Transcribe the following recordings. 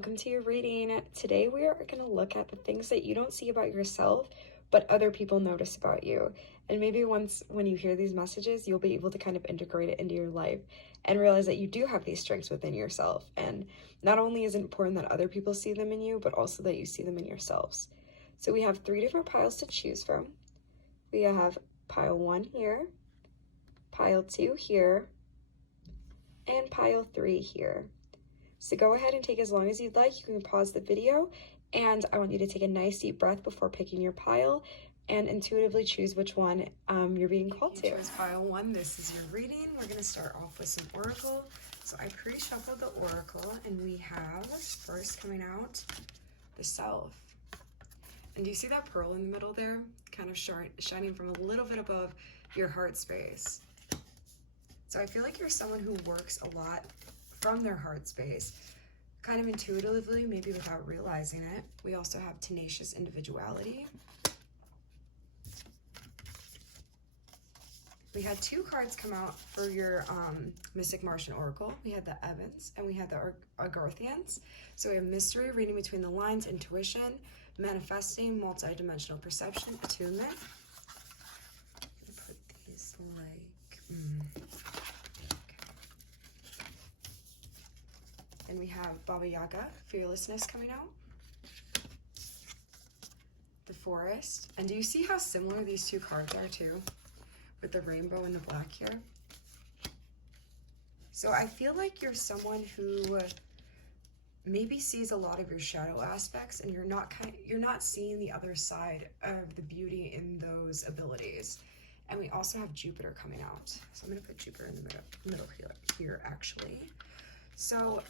welcome to your reading. Today we are going to look at the things that you don't see about yourself, but other people notice about you. And maybe when you hear these messages, you'll be able to kind of integrate it into your life and realize that you do have these strengths within yourself. And not only is it important that other people see them in you, but also that you see them in yourselves. So we have 3 different piles to choose from. We have pile 1 here, pile 2 here, and pile 3 here. So go ahead and take as long as you'd like. You can pause the video, and I want you to take a nice deep breath before picking your pile and intuitively choose which one you're being called to. Choose pile 1. This is your reading. We're going to start off with some oracle. So I pre-shuffled the oracle, and we have first coming out the Self. And do you see that pearl in the middle there? Kind of shining from a little bit above your heart space. So I feel like you're someone who works a lot from their heart space, kind of intuitively, maybe without realizing it. We also have tenacious individuality. We had 2 cards come out for your Mystic Martian Oracle. We had the Evans and we had the Agarthians. So we have mystery, reading between the lines, intuition, manifesting, multi-dimensional perception, attunement. I'm gonna put these like... And we have Baba Yaga, fearlessness coming out. The Forest. And do you see how similar these 2 cards are too? With the rainbow and the black here. So I feel like you're someone who maybe sees a lot of your shadow aspects, and you're not seeing the other side of the beauty in those abilities. And we also have Jupiter coming out. So I'm gonna put Jupiter in the middle here actually. So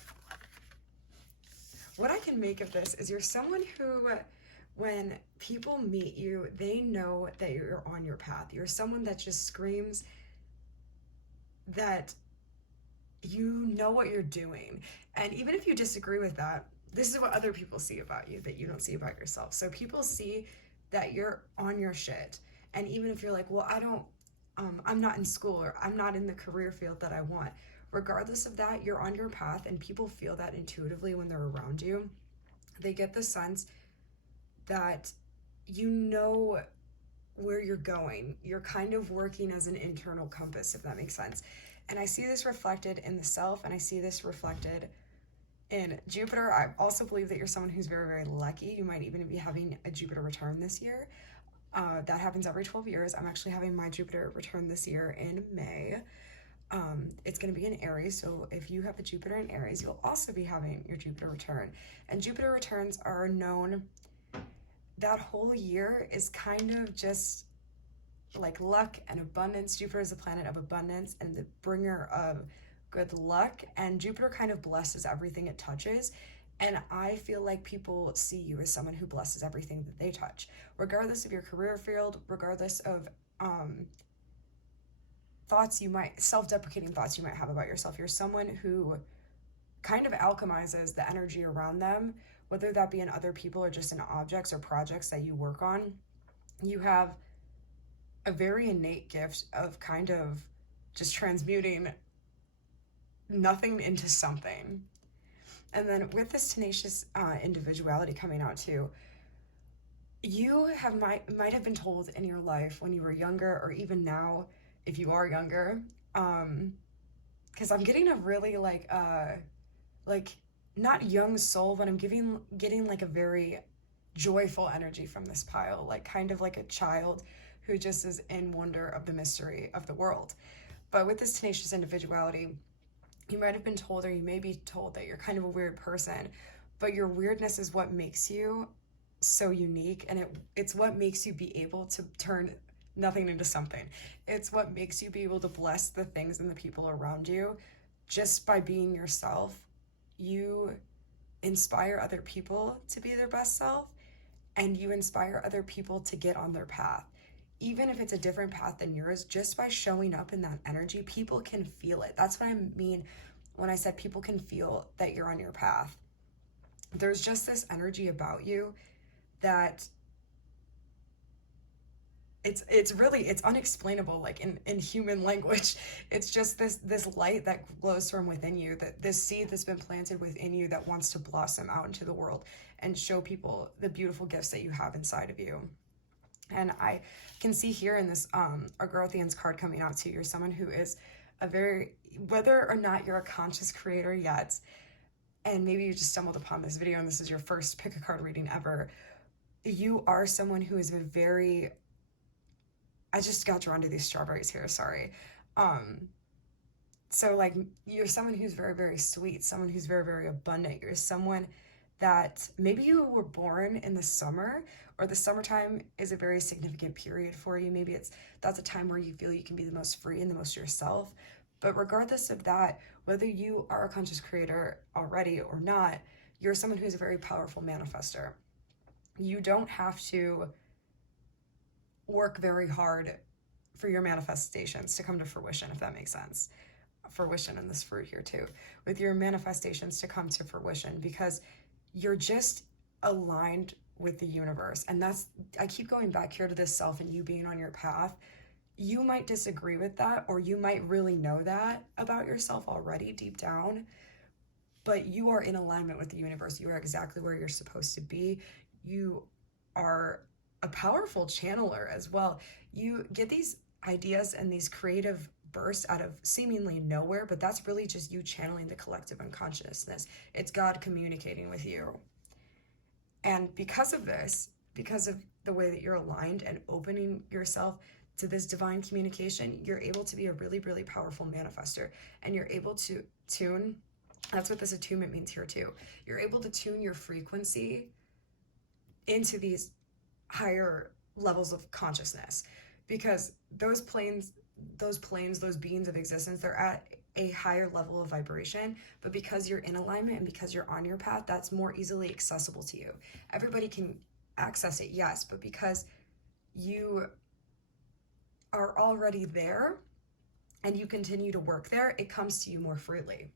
what I can make of this is you're someone who, when people meet you, they know that you're on your path. You're someone that just screams that you know what you're doing. And even if you disagree with that, this is what other people see about you that you don't see about yourself. So people see that you're on your shit. And even if you're like, well, I'm not in school, or I'm not in the career field that I want, regardless of that, you're on your path, and people feel that intuitively when they're around you. They get the sense that you know where you're going. You're kind of working as an internal compass, if that makes sense. And I see this reflected in the Self, and I see this reflected in Jupiter. I also believe that you're someone who's very, very lucky. You might even be having a Jupiter return this year. That happens every 12 years. I'm actually having my Jupiter return this year in May. It's going to be in Aries, so if you have a Jupiter in Aries, you'll also be having your Jupiter return. And Jupiter returns are known, that whole year is kind of just like luck and abundance. Jupiter is the planet of abundance and the bringer of good luck, and Jupiter kind of blesses everything it touches. And I feel like people see you as someone who blesses everything that they touch, regardless of your career field, regardless of self-deprecating thoughts you might have about yourself. You're someone who kind of alchemizes the energy around them, whether that be in other people or just in objects or projects that you work on. You have a very innate gift of kind of just transmuting nothing into something. And then with this tenacious individuality coming out too, you might have been told in your life when you were younger, or even now, if you are younger, because I'm getting a really like not young soul, but I'm getting like a very joyful energy from this pile, like kind of like a child who just is in wonder of the mystery of the world. But with this tenacious individuality, you might have been told, or you may be told, that you're kind of a weird person, but your weirdness is what makes you so unique, and it's what makes you be able to turn nothing into something. It's what makes you be able to bless the things and the people around you. Just by being yourself, you inspire other people to be their best self, and you inspire other people to get on their path. Even if it's a different path than yours, just by showing up in that energy, people can feel it. That's what I mean when I said people can feel that you're on your path. There's just this energy about you that it's unexplainable, like in human language. It's just this light that glows from within you, that this seed that's been planted within you that wants to blossom out into the world and show people the beautiful gifts that you have inside of you. And I can see here in this Argothian's card coming out to you, you're someone who is a very, whether or not you're a conscious creator yet, and maybe you just stumbled upon this video and this is your first pick a card reading ever, you are someone who is a very, I just got drawn to these strawberries here, sorry. So like you're someone who's very, very sweet, someone who's very, very abundant. You're someone that maybe you were born in the summer, or the summertime is a very significant period for you. Maybe that's a time where you feel you can be the most free and the most yourself. But regardless of that, whether you are a conscious creator already or not, you're someone who's a very powerful manifester. You don't have to work very hard for your manifestations to come to fruition, if that makes sense. Fruition in this fruit here too, with your manifestations to come to fruition, because you're just aligned with the universe. And that's, I keep going back here to this self and you being on your path. You might disagree with that, or you might really know that about yourself already deep down, but you are in alignment with the universe. You are exactly where you're supposed to be. You are a powerful channeler as well. You get these ideas and these creative bursts out of seemingly nowhere, but that's really just you channeling the collective unconsciousness. It's God communicating with you. And because of this, because of the way that you're aligned and opening yourself to this divine communication, you're able to be a really, really powerful manifester. And you're able to tune, that's what this attunement means here too. You're able to tune your frequency into these higher levels of consciousness, because those planes, those beings of existence, they're at a higher level of vibration. But because you're in alignment and because you're on your path, that's more easily accessible to you. Everybody can access it, yes, but because you are already there and you continue to work there, it comes to you more freely,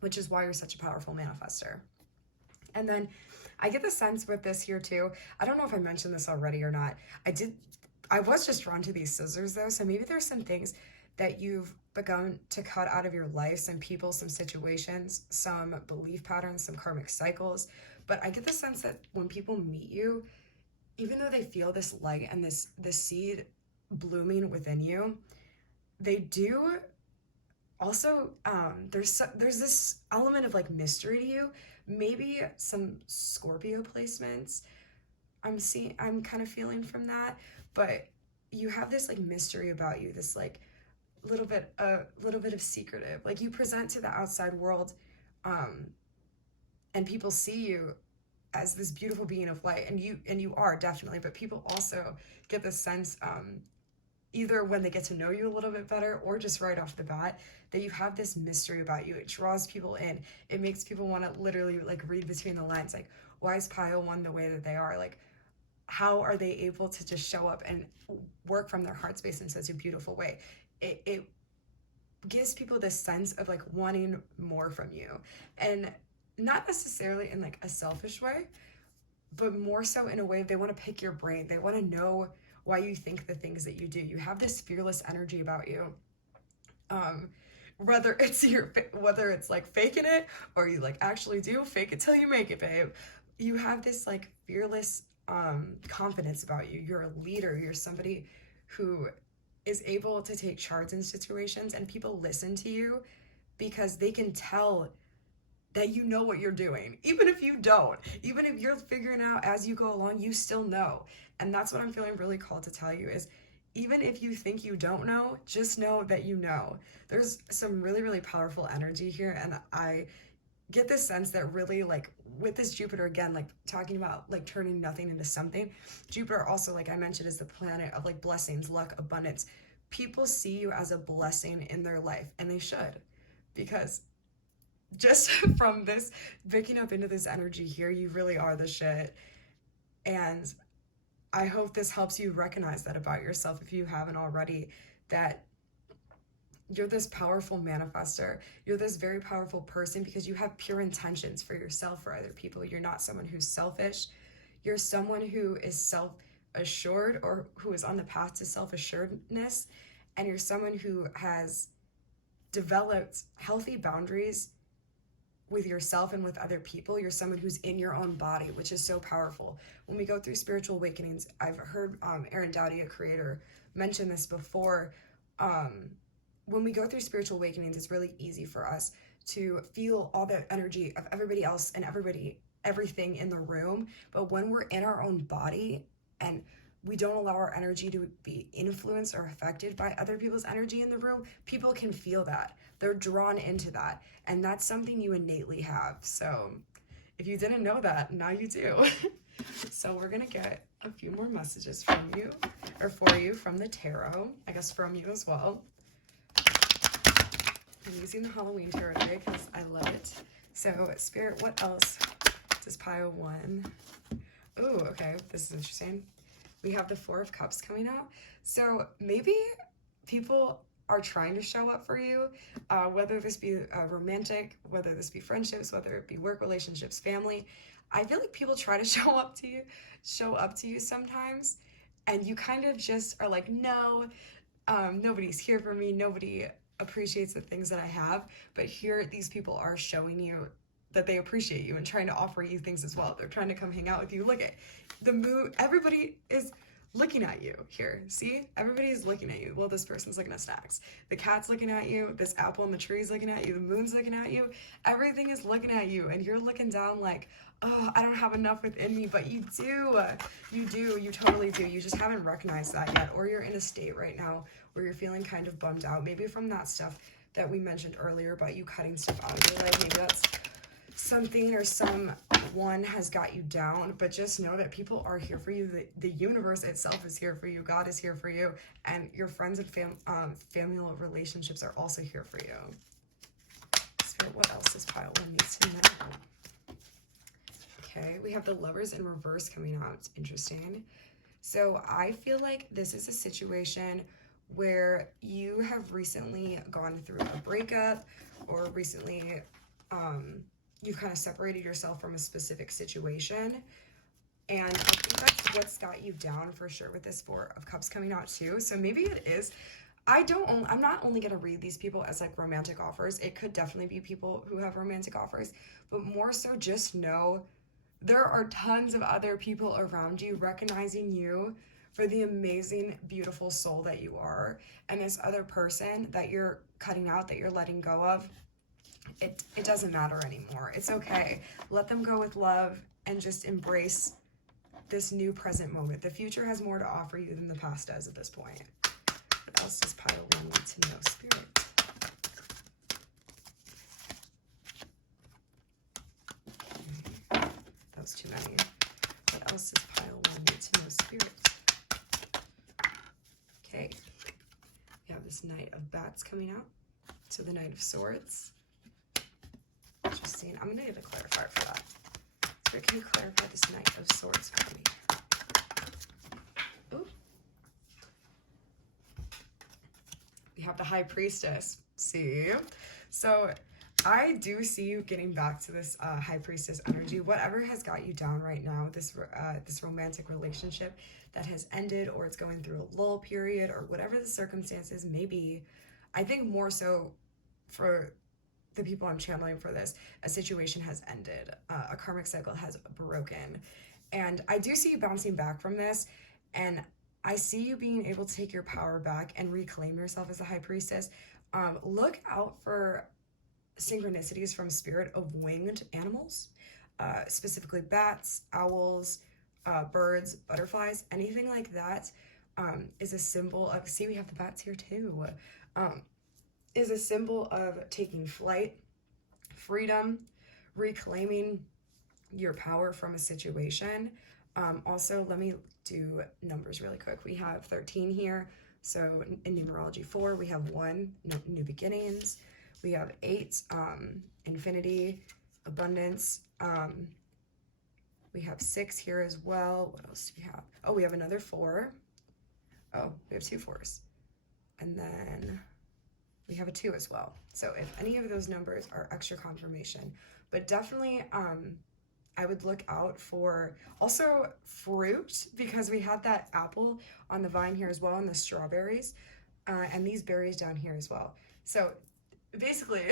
which is why you're such a powerful manifester. And then I get the sense with this here too, I don't know if I mentioned this already or not. I was just drawn to these scissors though, so maybe there's some things that you've begun to cut out of your life, some people, some situations, some belief patterns, some karmic cycles. But I get the sense that when people meet you, even though they feel this light and this seed blooming within you, they do also, there's this element of like mystery to you, maybe some Scorpio placements. I'm kind of feeling from that, but you have this like mystery about you, this like little bit of secretive, like you present to the outside world, and people see you as this beautiful being of light, and you are definitely, but people also get the sense, either when they get to know you a little bit better or just right off the bat, that you have this mystery about you. It draws people in. It makes people want to literally like read between the lines, like, why is Pyle one the way that they are? Like, how are they able to just show up and work from their heart space in such a beautiful way? It gives people this sense of like wanting more from you, and not necessarily in like a selfish way, but more so in a way they want to pick your brain. They want to know why you think the things that you do. You have this fearless energy about you. Whether it's like faking it, or you like actually do fake it till you make it, babe. You have this like fearless confidence about you. You're a leader. You're somebody who is able to take charge in situations, and people listen to you because they can tell that you know what you're doing. Even if you don't, even if you're figuring out as you go along, you still know. And that's what I'm feeling really called to tell you is, even if you think you don't know, just know that you know. There's some really, really powerful energy here, and I get this sense that really, like, with this Jupiter, again, like, talking about, like, turning nothing into something, Jupiter also, like I mentioned, is the planet of, like, blessings, luck, abundance. People see you as a blessing in their life, and they should, because just from this, picking up into this energy here, you really are the shit. And I hope this helps you recognize that about yourself, if you haven't already, that you're this powerful manifester. You're this very powerful person because you have pure intentions for yourself, for other people. You're not someone who's selfish. You're someone who is assured or who is on the path to self-assuredness, and you're someone who has developed healthy boundaries with yourself and with other people. You're someone who's in your own body, which is so powerful. When we go through spiritual awakenings, I've heard Aaron Dowdy, a creator, mention this before. When we go through spiritual awakenings, it's really easy for us to feel all the energy of everybody else and everything in the room. But when we're in our own body and we don't allow our energy to be influenced or affected by other people's energy in the room, people can feel that. They're drawn into that. And that's something you innately have. So if you didn't know that, now you do. So we're gonna get a few more messages from you, or for you, from the tarot. I guess from you as well. I'm using the Halloween tarot today because I love it. So Spirit, what else does pile 1? Ooh, okay, this is interesting. We have the 4 of Cups coming out. So maybe people are trying to show up for you, whether this be romantic, whether this be friendships, whether it be work relationships, family. I feel like people try to show up to you sometimes, and you kind of just are like, no, nobody's here for me. Nobody appreciates the things that I have. But here, these people are showing you that they appreciate you and trying to offer you things as well. They're trying to come hang out with you. Look at the moon. Everybody is looking at you here. See? Everybody is looking at you. Well, this person's looking at snacks. The cat's looking at you. This apple in the tree is looking at you. The moon's looking at you. Everything is looking at you. And you're looking down like, oh, I don't have enough within me. But you do. You do. You totally do. You just haven't recognized that yet. Or you're in a state right now where you're feeling kind of bummed out. Maybe from that stuff that we mentioned earlier about you cutting stuff out of your life. Maybe that's something or someone has got you down, but just know that people are here for you. The universe itself is here for you. God is here for you, and your friends and familial relationships are also here for you. Spirit, what else does pile 1 needs to know? Okay, we have the Lovers in reverse coming out. It's interesting. So I feel like this is a situation where you have recently gone through a breakup, or recently you've kind of separated yourself from a specific situation. And I think that's what's got you down for sure with this 4 of Cups coming out too. So maybe it is. I'm not only going to read these people as like romantic offers. It could definitely be people who have romantic offers, but more so just know there are tons of other people around you recognizing you for the amazing, beautiful soul that you are. And this other person that you're cutting out, that you're letting go of, it doesn't matter anymore. It's okay. Let them go with love and just embrace this new present moment. The future has more to offer you than the past does at this point. What else does pile 1 need to know, Spirit? Okay. That was too many. What else does pile 1 need to know, Spirit? Okay. We have this Knight of Bats coming out. So the Knight of Swords. Interesting. I'm going to get a clarifier for that. Spirit, can you clarify this Knight of Swords for me? Ooh. We have the High Priestess. See? So I do see you getting back to this High Priestess energy. Whatever has got you down right now, this romantic relationship that has ended, or it's going through a lull period, or whatever the circumstances may be, I think more so for the people I'm channeling for this, a situation has ended. A karmic cycle has broken. And I do see you bouncing back from this, and I see you being able to take your power back and reclaim yourself as a High Priestess. Look out for synchronicities from spirit of winged animals, specifically bats, owls, birds, butterflies, anything like that is a symbol of, see, we have the bats here too, is a symbol of taking flight, freedom, reclaiming your power from a situation. Also, let me do numbers really quick. We have 13 here. So in numerology 4, we have 1, new beginnings. We have 8, infinity, abundance. We have 6 here as well. What else do we have? Oh, we have another 4. Oh, we have 2 4s. And then we have a 2 as well. So if any of those numbers are extra confirmation, but definitely I would look out for also fruit, because we had that apple on the vine here as well, and the strawberries, and these berries down here as well. So basically,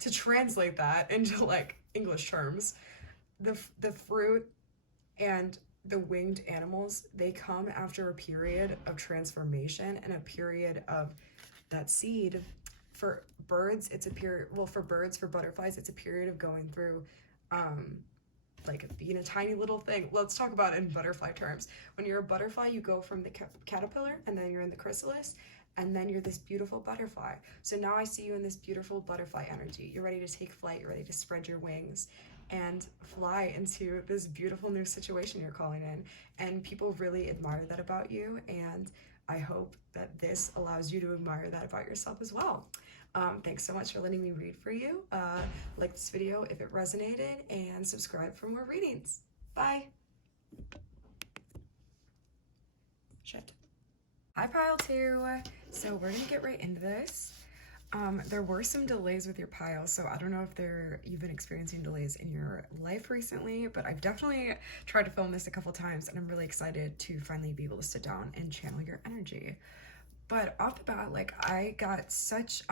to translate that into like English terms, the fruit and the winged animals, they come after a period of transformation and a period of that seed. For birds, it's a period, well, for birds, for butterflies, it's a period of going through like being a tiny little thing. Let's talk about it in butterfly terms. When you're a butterfly, you go from the caterpillar, and then you're in the chrysalis, and then you're this beautiful butterfly. So now I see you in this beautiful butterfly energy. You're ready to take flight, you're ready to spread your wings and fly into this beautiful new situation you're calling in. And people really admire that about you, and I hope that this allows you to admire that about yourself as well. Thanks so much for letting me read for you. Like this video if it resonated, and subscribe for more readings. Bye. Shit. Hi, pile 2. So we're gonna get right into this. There were some delays with your pile, so I don't know if you've been experiencing delays in your life recently, but I've definitely tried to film this a couple times, and I'm really excited to finally be able to sit down and channel your energy. But off the bat, like, I got such,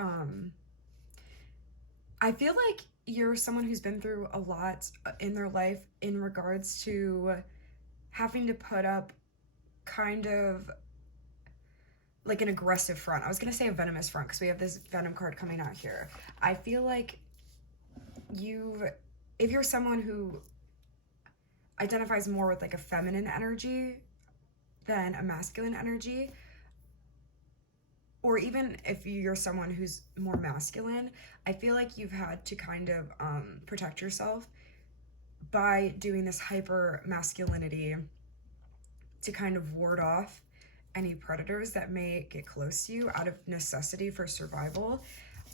I feel like you're someone who's been through a lot in their life in regards to having to put up kind of like an aggressive front. I was gonna say a venomous front because we have this venom card coming out here. I feel like if you're someone who identifies more with like a feminine energy than a masculine energy, or even if you're someone who's more masculine, I feel like you've had to kind of protect yourself by doing this hyper masculinity to kind of ward off any predators that may get close to you out of necessity for survival.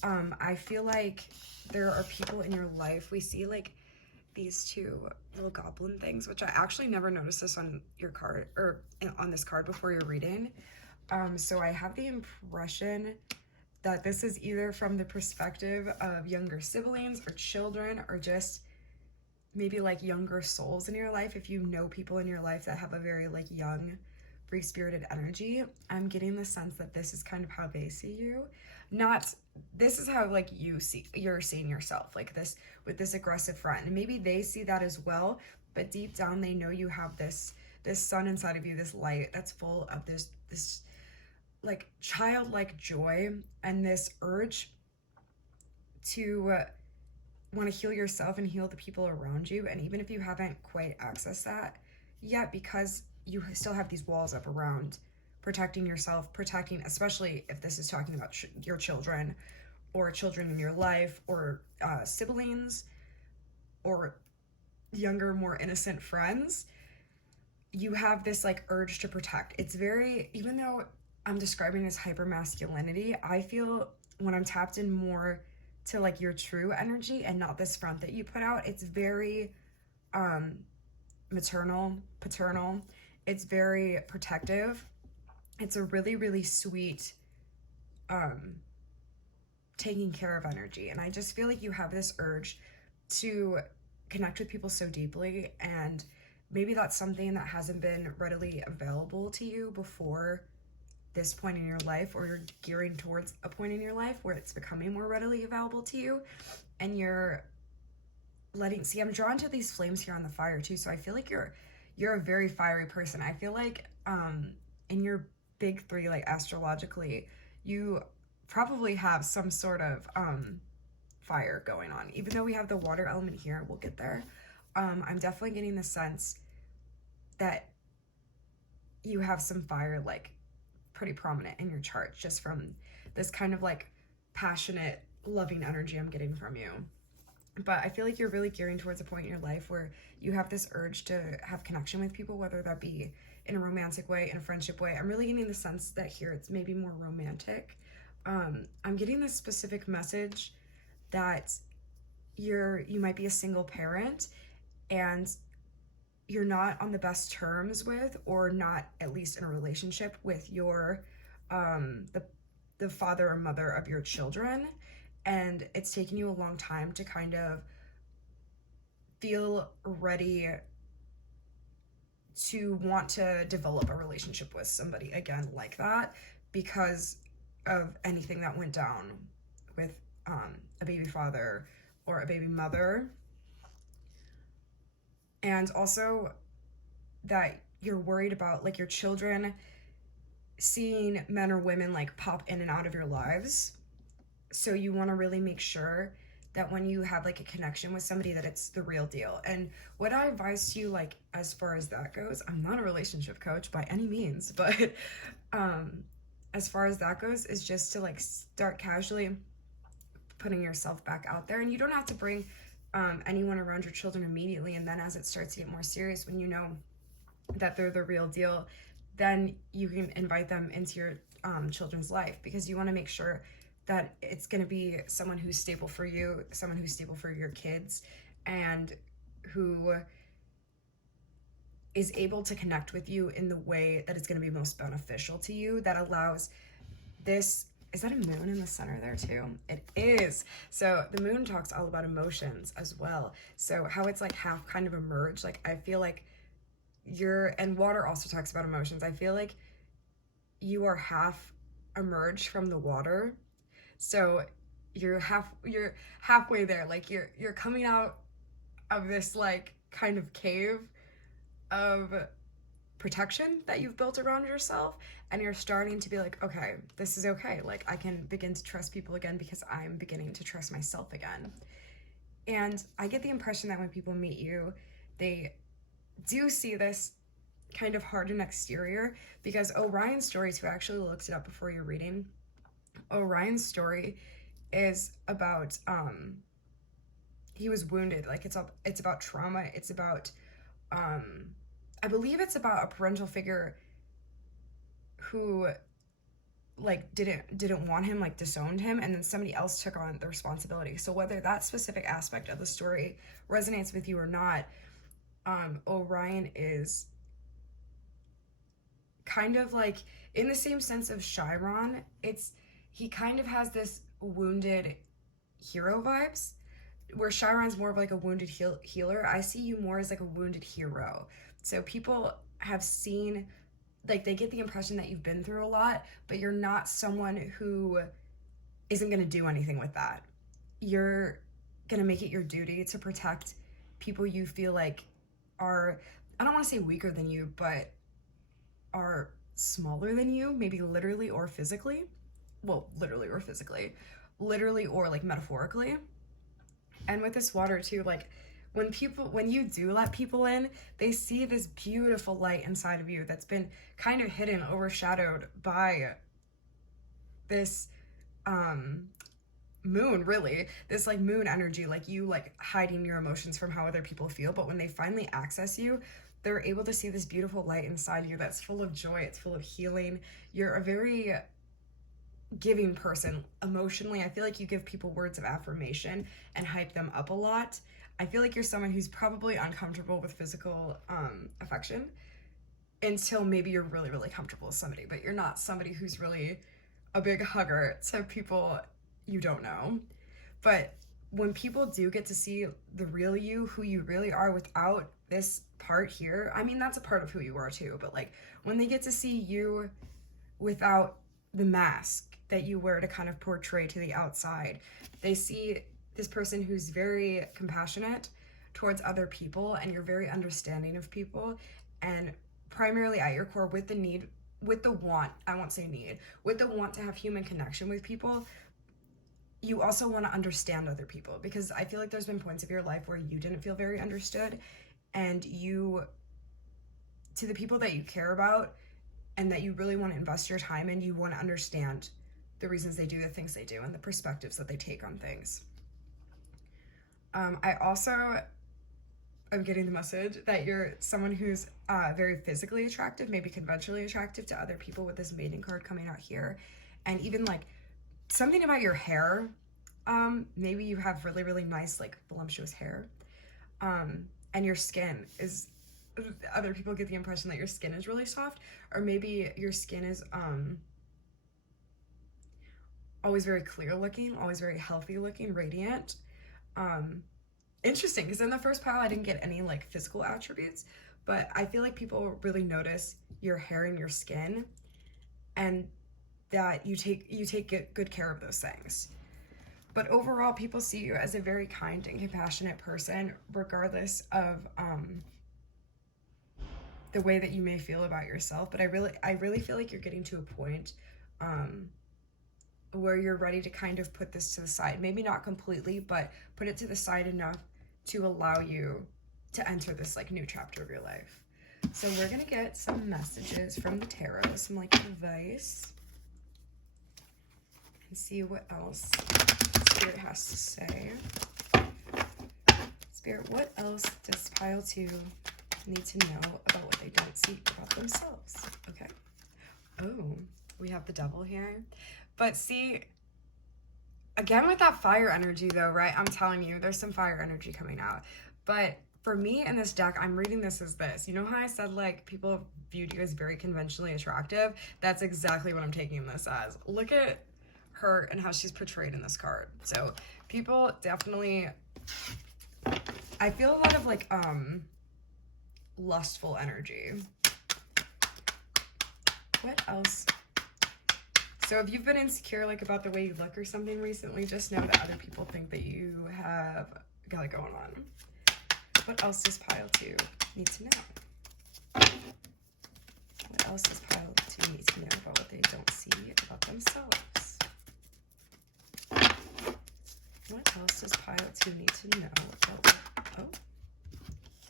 I feel like there are people in your life, we see like these two little goblin things, which I actually never noticed this on your card, or on this card before your reading. So I have the impression that this is either from the perspective of younger siblings or children, or just maybe like younger souls in your life. If you know people in your life that have a very like young, free-spirited energy, I'm getting the sense that this is kind of how they see you. This is how like you're seeing yourself, like this, with this aggressive front. And maybe they see that as well, but deep down they know you have this sun inside of you, this light that's full of this like childlike joy, and this urge to want to heal yourself and heal the people around you. And even if you haven't quite accessed that yet, because you still have these walls up around protecting yourself, protecting, especially if this is talking about your children or children in your life, or siblings, or younger, more innocent friends, you have this like urge to protect. It's very, even though I'm describing this hyper masculinity, I feel when I'm tapped in more to like your true energy and not this front that you put out, it's very maternal, paternal. It's very protective. It's a really, really sweet taking care of energy. And I just feel like you have this urge to connect with people so deeply, and maybe that's something that hasn't been readily available to you before this point in your life, or you're gearing towards a point in your life where it's becoming more readily available to you, and you're see, I'm drawn to these flames here on the fire too, so I feel like you're a very fiery person. I feel like in your big 3, like astrologically, you probably have some sort of fire going on. Even though we have the water element here, we'll get there. I'm definitely getting the sense that you have some fire like pretty prominent in your chart, just from this kind of like passionate, loving energy I'm getting from you. But I feel like you're really gearing towards a point in your life where you have this urge to have connection with people, whether that be in a romantic way, in a friendship way. I'm really getting the sense that here it's maybe more romantic. I'm getting this specific message that you might be a single parent, and you're not on the best terms with, or not at least in a relationship with your the father or mother of your children, and it's taken you a long time to kind of feel ready to want to develop a relationship with somebody again like that because of anything that went down with a baby father or a baby mother. And also that you're worried about like your children seeing men or women like pop in and out of your lives. So you want to really make sure that when you have like a connection with somebody that it's the real deal. And what I advise to you, like as far as that goes, I'm not a relationship coach by any means, but as far as that goes, is just to like start casually putting yourself back out there. And you don't have to bring anyone around your children immediately. And then as it starts to get more serious, when you know that they're the real deal, then you can invite them into your children's life, because you want to make sure that it's going to be someone who's stable for you, someone who's stable for your kids, and who is able to connect with you in the way that it's going to be most beneficial to you, that allows this. Is that a moon in the center there too? It is. So the moon talks all about emotions as well. So how it's like half kind of a merge. Like I feel like and water also talks about emotions. I feel like you are half emerged from the water. So you're halfway there. Like you're coming out of this like kind of cave of protection that you've built around yourself, and you're starting to be like, okay, this is okay. Like I can begin to trust people again because I'm beginning to trust myself again. And I get the impression that when people meet you, they do see this kind of hardened exterior, because Orion's stories, who actually looked it up before your reading, Orion's story is about he was wounded. Like it's about trauma. It's about I believe it's about a parental figure who like didn't want him, like disowned him, and then somebody else took on the responsibility. So whether that specific aspect of the story resonates with you or not, Orion is kind of like in the same sense of Chiron. He kind of has this wounded hero vibes, where Chiron's more of like a wounded healer. I see you more as like a wounded hero. So people have seen, like they get the impression that you've been through a lot, but you're not someone who isn't going to do anything with that. You're going to make it your duty to protect people you feel like are, I don't want to say weaker than you, but are smaller than you, maybe literally or physically. Well, literally or physically. Literally or like metaphorically. And with this water too, like when you do let people in, they see this beautiful light inside of you that's been kind of hidden, overshadowed by this moon, really. This like moon energy, like you like hiding your emotions from how other people feel. But when they finally access you, they're able to see this beautiful light inside you that's full of joy, it's full of healing. You're a very giving person emotionally. I feel like you give people words of affirmation and hype them up a lot. I feel like you're someone who's probably uncomfortable with physical affection until maybe you're really, really comfortable with somebody, but you're not somebody who's really a big hugger to people you don't know. But when people do get to see the real you, who you really are without this part here, I mean, that's a part of who you are too, but like when they get to see you without the mask that you wear to kind of portray to the outside, they see this person who's very compassionate towards other people, and you're very understanding of people, and primarily at your core with the want, I won't say need, with the want to have human connection with people. You also want to understand other people, because I feel like there's been points of your life where you didn't feel very understood, and to the people that you care about and that you really want to invest your time in, you want to understand the reasons they do the things they do and the perspectives that they take on things. I also am getting the message that you're someone who's very physically attractive, maybe conventionally attractive to other people, with this mating card coming out here. And even like something about your hair. Maybe you have really, really nice, like voluptuous hair. And your skin is, other people get the impression that your skin is really soft, or maybe your skin is always very clear looking, always very healthy looking, radiant. interesting, because in the first pile I didn't get any like physical attributes, but I feel like people really notice your hair and your skin, and that you take good care of those things. But overall, people see you as a very kind and compassionate person, regardless of the way that you may feel about yourself. But I really feel like you're getting to a point um, where you're ready to kind of put this to the side. Maybe not completely, but put it to the side enough to allow you to enter this like new chapter of your life. So we're gonna get some messages from the tarot, some like advice, and see what else Spirit has to say. Spirit, what else does pile 2 need to know about what they don't see about themselves? Okay. Oh, we have the devil here. But see, again with that fire energy though, right? I'm telling you, there's some fire energy coming out. But for me in this deck, I'm reading this as this. You know how I said like people viewed you as very conventionally attractive? That's exactly what I'm taking this as. Look at her and how she's portrayed in this card. So people definitely, I feel a lot of like lustful energy. What else? So if you've been insecure like about the way you look or something recently, just know that other people think that you have got it going on. What else does pile 2 need to know? What else does pile 2 need to know about what they don't see about themselves? What else does pile 2 need to know about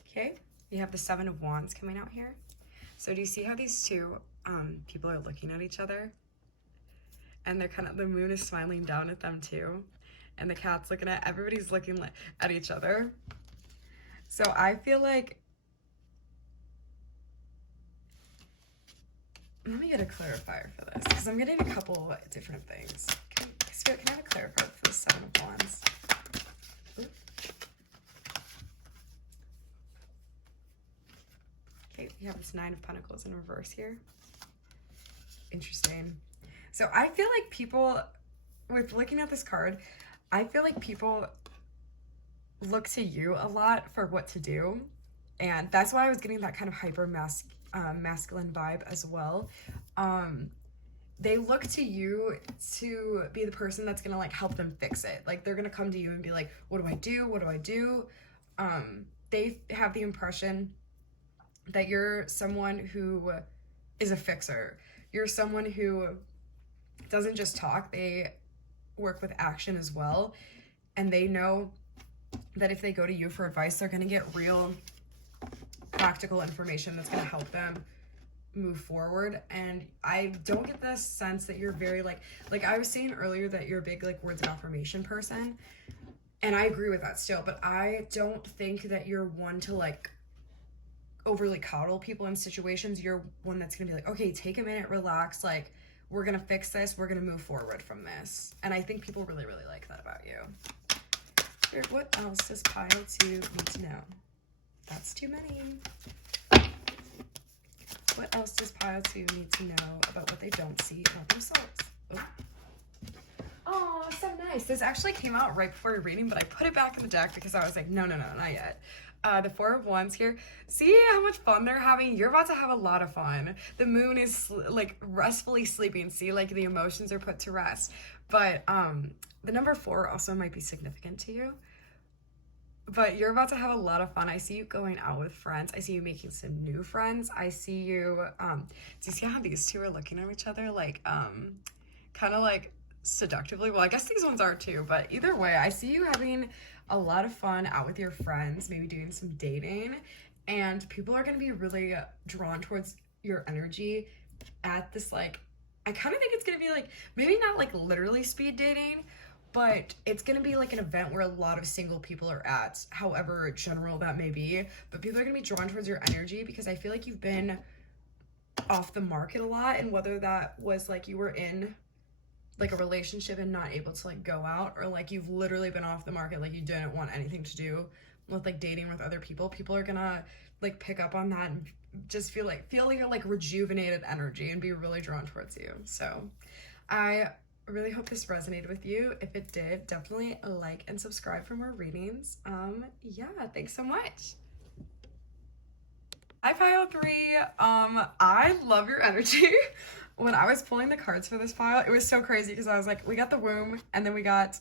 okay, we have the 7 of Wands coming out here. So do you see how these two people are looking at each other? And they're kind of, the moon is smiling down at them too. And the cat's looking at, everybody's looking at each other. So I feel like, let me get a clarifier for this, because I'm getting a couple different things. Spirit, can I have a clarifier for the 7 of Wands? Ooh. Okay, we have this 9 of Pentacles in reverse here. Interesting. So I feel like people, with looking at this card, I feel like people look to you a lot for what to do. And that's why I was getting that kind of hyper masculine vibe as well. They look to you to be the person that's gonna like help them fix it. Like they're gonna come to you and be like, what do I do? What do I do? They have the impression that you're someone who is a fixer. You're someone who doesn't just talk, they work with action as well. And they know that if they go to you for advice, they're gonna get real practical information that's gonna help them move forward. And I don't get this sense that you're very like I was saying earlier that you're a big like words of affirmation person. And I agree with that still, but I don't think that you're one to like overly coddle people in situations. You're one that's gonna be like, okay, take a minute, relax, like we're gonna fix this, we're gonna move forward from this. And I think people really, really like that about you. What else does pile 2 need to know? That's too many. What else does pile 2 need to know about what they don't see about themselves? Oh, so nice. This actually came out right before your reading, but I put it back in the deck because I was like, no, not yet. The 4 of Wands here. See how much fun they're having? You're about to have a lot of fun. The moon is like restfully sleeping. See, like the emotions are put to rest. But the number 4 also might be significant to you. But you're about to have a lot of fun. I see you going out with friends. I see you making some new friends. I see you, do you see how these two are looking at each other? Like, kind of like seductively. Well, I guess these ones are too, but either way, I see you having a lot of fun out with your friends, maybe doing some dating, and people are going to be really drawn towards your energy at this, like, I kind of think it's going to be like, maybe not like literally speed dating, but it's going to be like an event where a lot of single people are at, however general that may be, but people are going to be drawn towards your energy because I feel like you've been off the market a lot, and whether that was like you were in like a relationship and not able to like go out, or like you've literally been off the market, like you didn't want anything to do with like dating with other people. People are gonna like pick up on that and just feel your like rejuvenated energy and be really drawn towards you. So I I really hope this resonated with you. If it did, definitely like and subscribe for more readings. Yeah, thanks so much. Hi, pile 3. I love your energy. When I was pulling the cards for this pile, it was so crazy because I was like, we got the womb, and then we got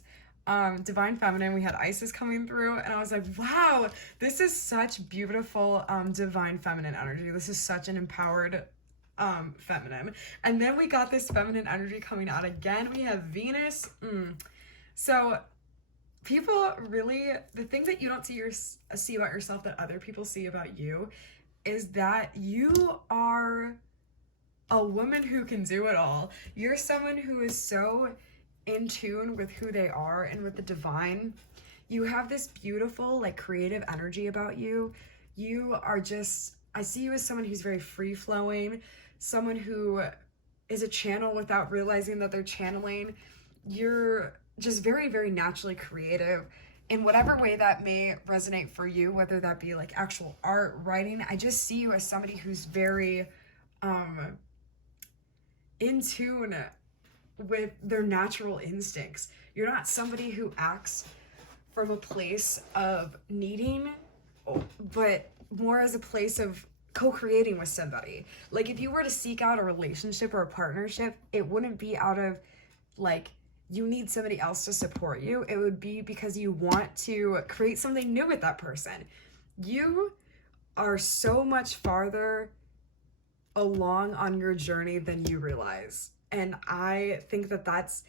divine feminine. We had Isis coming through, and I was like, wow, this is such beautiful divine feminine energy. This is such an empowered feminine. And then we got this feminine energy coming out again. We have Venus. So people really, the thing that you don't see about yourself that other people see about you is that you are a woman who can do it all. You're someone who is so in tune with who they are and with the divine. You have this beautiful, like, creative energy about you. You are just, I see you as someone who's very free-flowing, someone who is a channel without realizing that they're channeling. You're just very, very naturally creative in whatever way that may resonate for you, whether that be like actual art, writing. I just see you as somebody who's very in tune with their natural instincts. You're not somebody who acts from a place of needing, but more as a place of co-creating with somebody. Like, if you were to seek out a relationship or a partnership, it wouldn't be out of like you need somebody else to support you. It would be because you want to create something new with that person. You are so much farther along on your journey than you realize. And I think that that's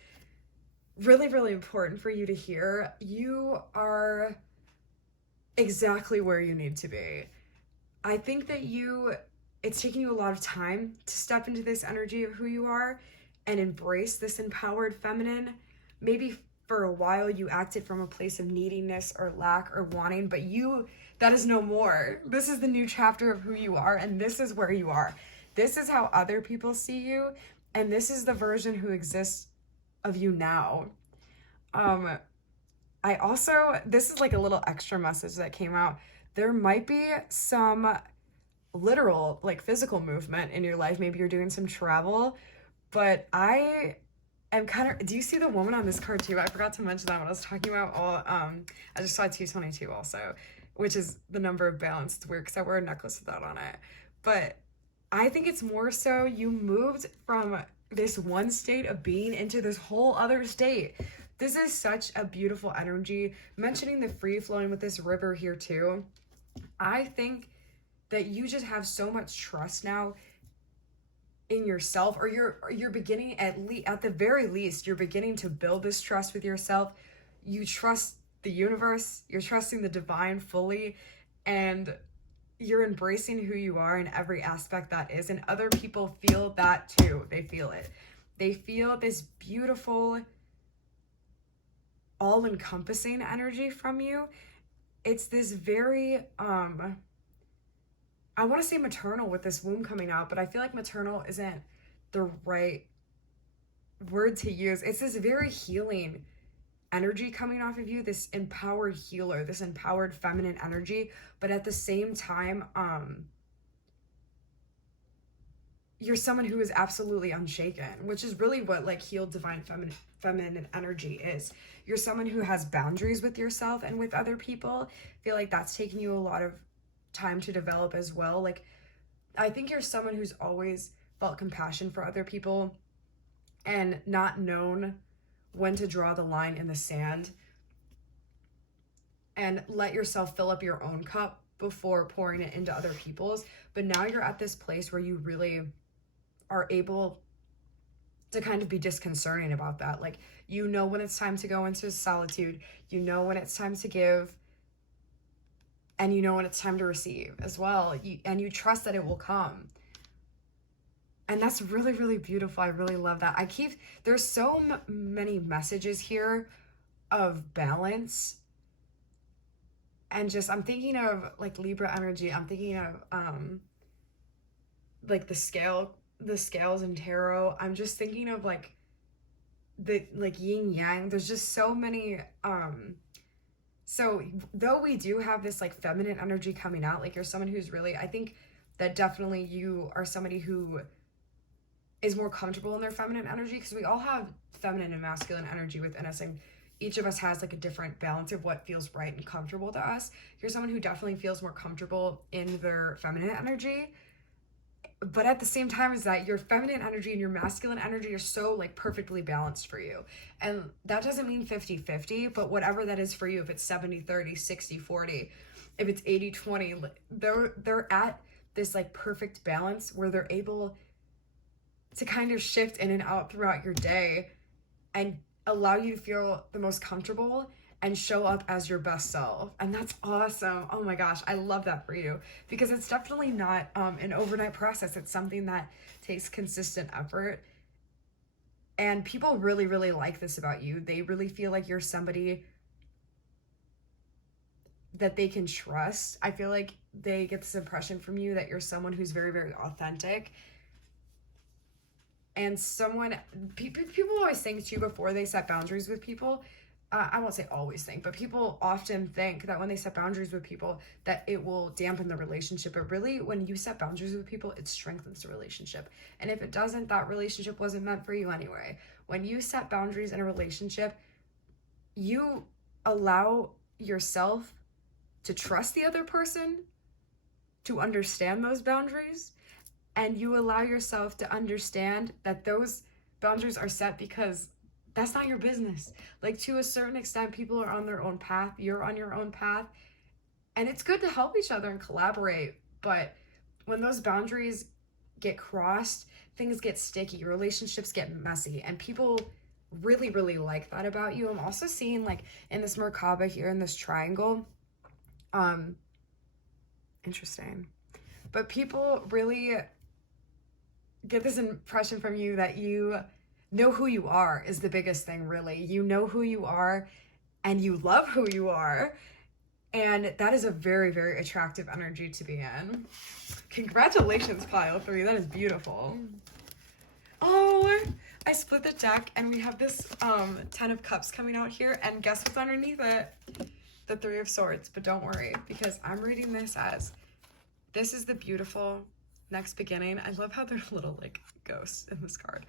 really, really important for you to hear. You are exactly where you need to be. I think that it's taking you a lot of time to step into this energy of who you are and embrace this empowered feminine. Maybe for a while you acted from a place of neediness or lack or wanting, but that is no more. This is the new chapter of who you are, and this is where you are. This is how other people see you, and this is the version who exists of you now. This is like a little extra message that came out. There might be some literal, like, physical movement in your life. Maybe you're doing some travel, but I am do you see the woman on this card too? I forgot to mention that when I was talking about I just saw 222 also, which is the number of balance. It's weird because I wear a necklace with that on it. But I think it's more so you moved from this one state of being into this whole other state. This is such a beautiful energy. Mentioning the free flowing with this river here too. I think that you just have so much trust now in yourself, or you're beginning, at the very least, you're beginning to build this trust with yourself. You trust the universe, you're trusting the divine fully, and you're embracing who you are in every aspect that is. And other people feel that too. They feel it. They feel this beautiful, all-encompassing energy from you. It's this very I want to say maternal with this womb coming out, but I feel like maternal isn't the right word to use. It's this very healing energy coming off of you, this empowered healer, this empowered feminine energy, but at the same time, you're someone who is absolutely unshaken, which is really what like healed divine feminine energy is. You're someone who has boundaries with yourself and with other people. I feel like that's taken you a lot of time to develop as well. Like, I think you're someone who's always felt compassion for other people and not known when to draw the line in the sand and let yourself fill up your own cup before pouring it into other people's. But now you're at this place where you really are able to kind of be disconcerting about that. Like, you know when it's time to go into solitude, you know when it's time to give, and you know when it's time to receive as well. And you trust that it will come. And that's really, really beautiful. I really love that. There's so many messages here of balance. And just, I'm thinking of like Libra energy. I'm thinking of like the scales in tarot. I'm just thinking of like the like yin yang. There's just so many so though we do have this like feminine energy coming out, like you're someone who's really, I think that definitely you are somebody who is more comfortable in their feminine energy, because we all have feminine and masculine energy within us, and each of us has like a different balance of what feels right and comfortable to us. You're someone who definitely feels more comfortable in their feminine energy, but at the same time is that your feminine energy and your masculine energy are so like perfectly balanced for you. And that doesn't mean 50-50, but whatever that is for you, if it's 70-30, 60-40, if it's 80-20, they're at this like perfect balance where they're able to kind of shift in and out throughout your day and allow you to feel the most comfortable and show up as your best self. And that's awesome. Oh my gosh, I love that for you, because it's definitely not an overnight process. It's something that takes consistent effort. And people really, really like this about you. They really feel like you're somebody that they can trust. I feel like they get this impression from you that you're someone who's very, very authentic. And people always think too, before they set boundaries with people, I won't say always think, but people often think that when they set boundaries with people that it will dampen the relationship. But really, when you set boundaries with people, it strengthens the relationship. And if it doesn't, that relationship wasn't meant for you anyway. When you set boundaries in a relationship, you allow yourself to trust the other person, to understand those boundaries, and you allow yourself to understand that those boundaries are set because that's not your business. Like, to a certain extent, people are on their own path. You're on your own path. And it's good to help each other and collaborate. But when those boundaries get crossed, things get sticky, relationships get messy. And people really, really like that about you. I'm also seeing, like, in this Merkaba here, in this triangle, interesting. But people really get this impression from you that you know who you are is the biggest thing, really. You know who you are and you love who you are. And that is a very, very attractive energy to be in. Congratulations, pile 3. That is beautiful. Oh, I split the deck and we have this 10 of Cups coming out here. And guess what's underneath it? The 3 of Swords. But don't worry, because I'm reading this as, this is the beautiful next beginning. I love how they're little like ghosts in this card.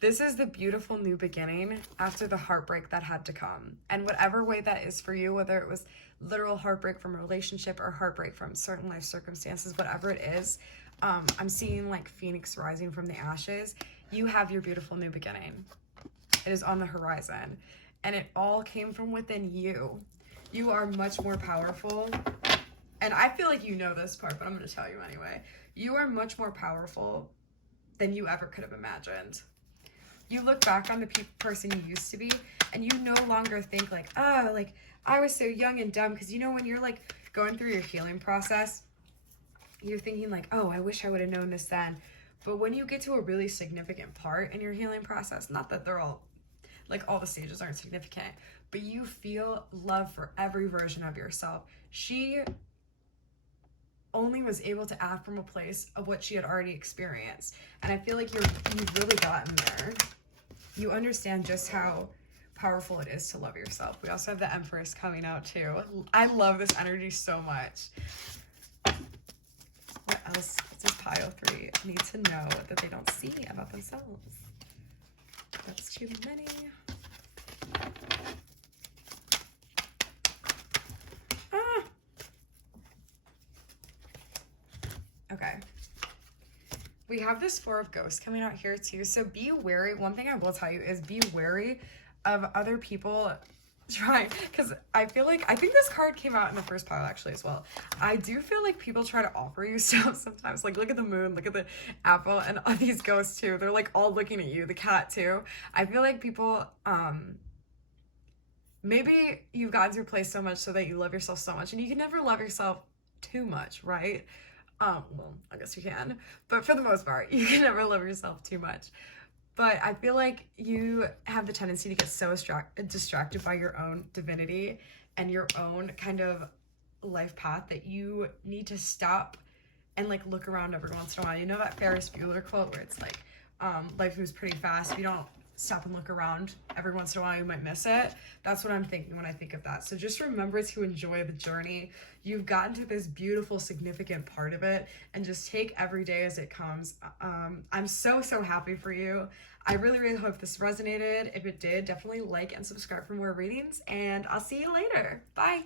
This is the beautiful new beginning after the heartbreak that had to come. And whatever way that is for you, whether it was literal heartbreak from a relationship or heartbreak from certain life circumstances, whatever it is, I'm seeing like Phoenix rising from the ashes. You have your beautiful new beginning. It is on the horizon. And it all came from within you. You are much more powerful. And I feel like you know this part, but I'm going to tell you anyway. You are much more powerful than you ever could have imagined. You look back on the person you used to be, and you no longer think like, oh, like, I was so young and dumb. Because, you know, when you're like going through your healing process, you're thinking like, oh, I wish I would have known this then. But when you get to a really significant part in your healing process, not that they're all, like, all the stages aren't significant, but you feel love for every version of yourself. She only was able to act from a place of what she had already experienced. And I feel like you've really gotten there. You understand just how powerful it is to love yourself. We also have the Empress coming out too. I love this energy so much. What else does pile 3 need to know that they don't see about themselves? That's too many. Okay. We have this 4 of Ghosts coming out here too. So be wary. One thing I will tell you is be wary of other people trying, because I think this card came out in the first pile actually as well. I do feel like people try to offer you stuff sometimes. Like, look at the moon, look at the apple, and all these ghosts too. They're like all looking at you, the cat too. I feel like people, maybe you've gotten to a place so much so that you love yourself so much, and you can never love yourself too much, right? Well, I guess you can, but for the most part, you can never love yourself too much. But I feel like you have the tendency to get so distracted by your own divinity and your own kind of life path that you need to stop and like look around every once in a while. You know that Ferris Bueller quote where it's like, life moves pretty fast. If you don't stop and look around. Every once in a while you might miss it. That's what I'm thinking when I think of that. So just remember to enjoy the journey. You've gotten to this beautiful, significant part of it, and just take every day as it comes. I'm so happy for you. I really hope this resonated. If it did, definitely like and subscribe for more readings, and I'll see you later. Bye.